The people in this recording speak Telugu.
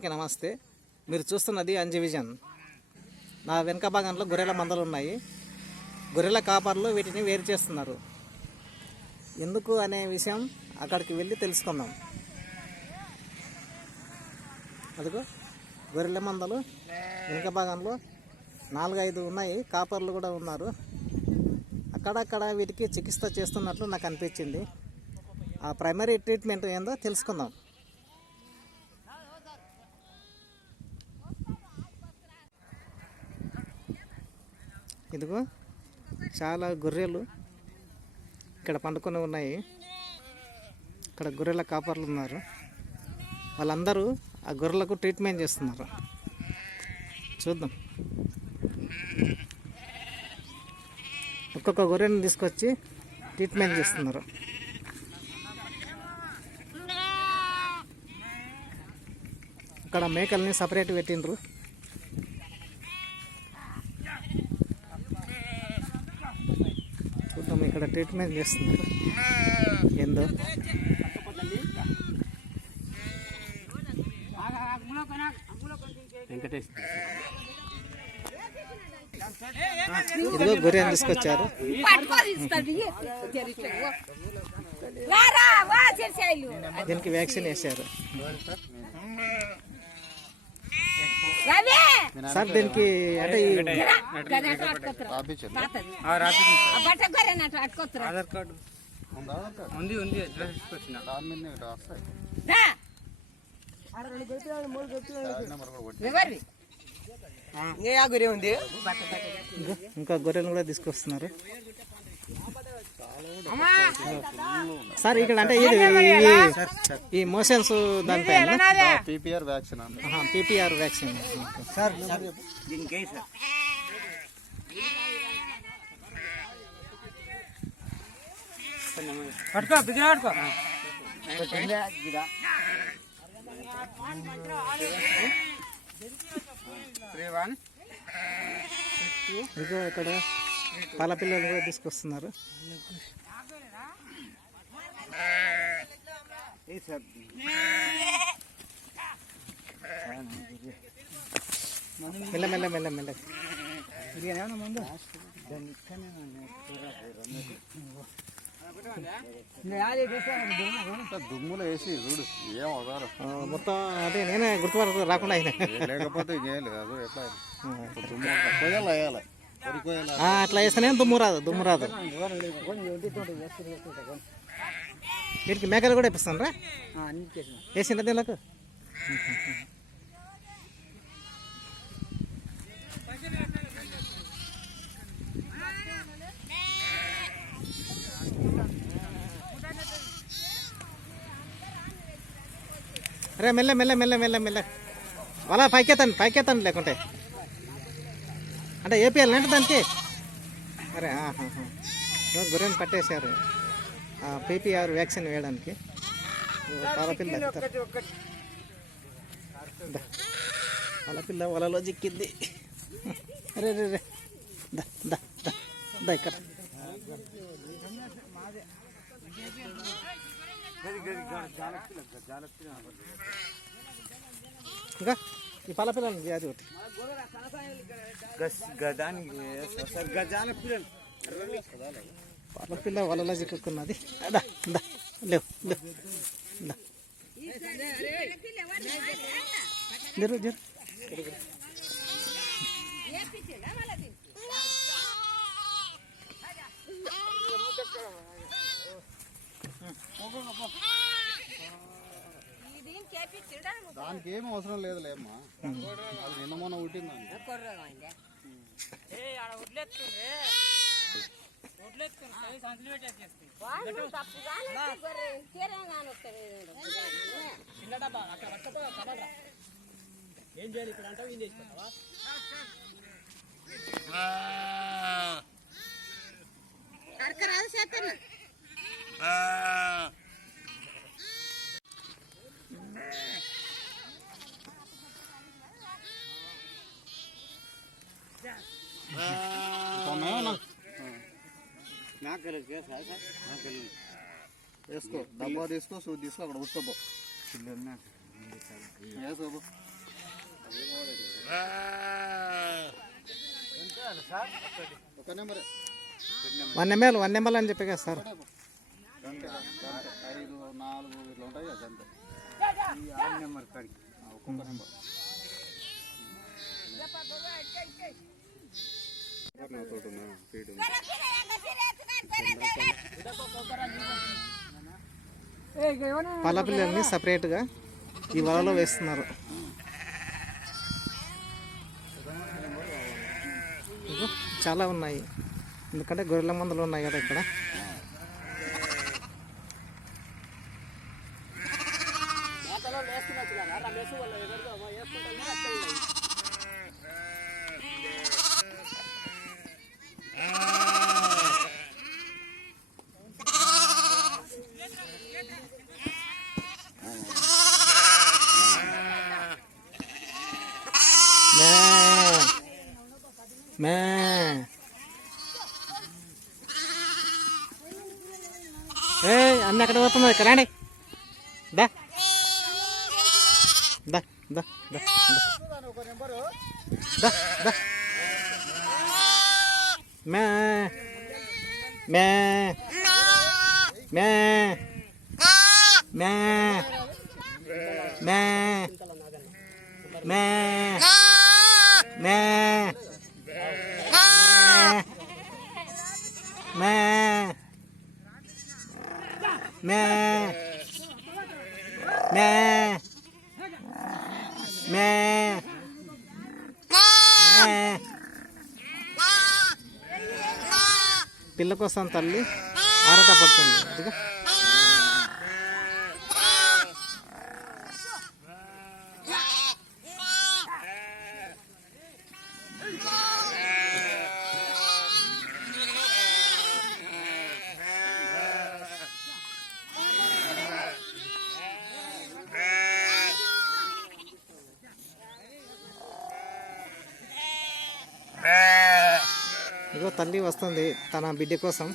అందరికీ నమస్తే. మీరు చూస్తున్నది అంజివిజన్ నా వెనుక భాగంలో గొర్రెల మందలు ఉన్నాయి. గొర్రెల కాపర్లు వీటిని వేరు చేస్తున్నారు. ఎందుకు అనే విషయం అక్కడికి వెళ్ళి తెలుసుకుందాం. అదిగో గొర్రెల మందలు వెనుక భాగంలో నాలుగైదు ఉన్నాయి. కాపర్లు కూడా ఉన్నారు. అక్కడక్కడ వీటికి చికిత్స చేస్తున్నట్లు నాకు అనిపించింది. ఆ ప్రైమరీ ట్రీట్మెంట్ ఏందో తెలుసుకుందాం. ఇదిగో చాలా గొర్రెలు ఇక్కడ పండుకొని ఉన్నాయి. ఇక్కడ గొర్రెల కాపర్లు ఉన్నారు. వాళ్ళందరూ ఆ గొర్రెలకు ట్రీట్మెంట్ చేస్తున్నారు. చూద్దాం. ఒక్కొక్క గొర్రెని తీసుకొచ్చి ట్రీట్మెంట్ చేస్తున్నారు. ఇక్కడ మేకల్ని సపరేట్ పెట్టిండ్రు చూద్దాం ఇక్కడ ట్రీట్మెంట్ చేస్తున్నారు. ఏందో? ఇదిగో గొర్రెని తీసుకొచ్చారు. దీనికి వ్యాక్సిన్ వేశారు. రవి సార్ దీనికి అంటే ఆధార్ కార్డు. ఉంది అడ్రస్ తీసుకొచ్చిన. ఇంకా గొర్రెలు కూడా తీసుకొస్తున్నారు. సార్ ఇక్కడ అంటే ఇది ఈ- ఈ మోషన్స్ దానిపైన PPR vaccine PPR vaccine. Sir దీనికి సార్ పట్టుకో బిగ్గా పట్టుకో. Three one. ఇదిగో ఇక్కడ. పాల పిల్లలు కూడా తీసుకొస్తున్నారు. మెల్ల మెల్ల మెల్ల మెల్ల. దుమ్ములు వేసి చూడు ఏం అవదారు ఆ, మొత్తం అదే నేనే గుర్తుపడ రాకుండా అయినా. లేకపోతే ఇంకేం లేదు అది ఎట్లా దుమ్ము వేయాలి. అట్లా వేస్తేనే దుమ్ము రాదు దుమ్ము రాదు వీటికి మేకలు కూడా ఇప్పిస్తాను రా వేసిండ్రా దీనికి అరే మెల్ల మెల్ల మెల్ల మెల్ల మెల్ల. వాళ్ళ పైకెత్తండి పైకెత్తండి లేకుంటే. అంటే ఏపీఎల్ అంటే దానికి? అరే గొర్రెని పట్టేశారు? పీపీఆర్ వ్యాక్సిన్ వేయడానికి. పాలపిల్ల. పాలపిల్ల వలలో చిక్కింది. అరే రే రే దా దా దా. దా ఇక్కడ. ఇంకా? ఈ పాలపిల్లని అది ఒకటి. గదానికి సార్ గజాల పిల్లలు. పాలపిల్ల వలలో చిక్కుకున్నది దా దా లేవు లేవు దా జరు జరు. ఇది చేపించుడా దానికి ఏం అవసరం లేదు లేమ్మా అది నిన్న మొన్న అరకరాదు చేతన్నా నాకు సార్ నాకు వేసుకో డబ్బా తీసుకో సూది తీసుకో అక్కడ కూర్చోబో వేసుకోబో వన్ ఎంఎల్ వన్ ఎంఎల్ అని చెప్పి కదా సార్. ఐదు నాలుగు ఇట్లా ఉంటాయి కదా అంతే ఆరు నెంబర్. కాడికి ఒక్కొక్క నెంబర్ పళ్ళ పిల్లల్ని సపరేట్గా ఈ వలలో వేస్తున్నారు. చాలా ఉన్నాయి. ఎందుకంటే గొర్రెల మందులు ఉన్నాయి కదా ఇక్కడ మే మే ఏ అన్న ఎక్కడ పోతుంది ఇక్కడ రండి. దా. దా దా దా దా. దా మే మే మే మే మే మే మే. మే. మే. మే. పిల్ల కోసం తల్లి ఆరాట పడుతుంది. తల్లి వస్తుంది తన బిడ్డ కోసం.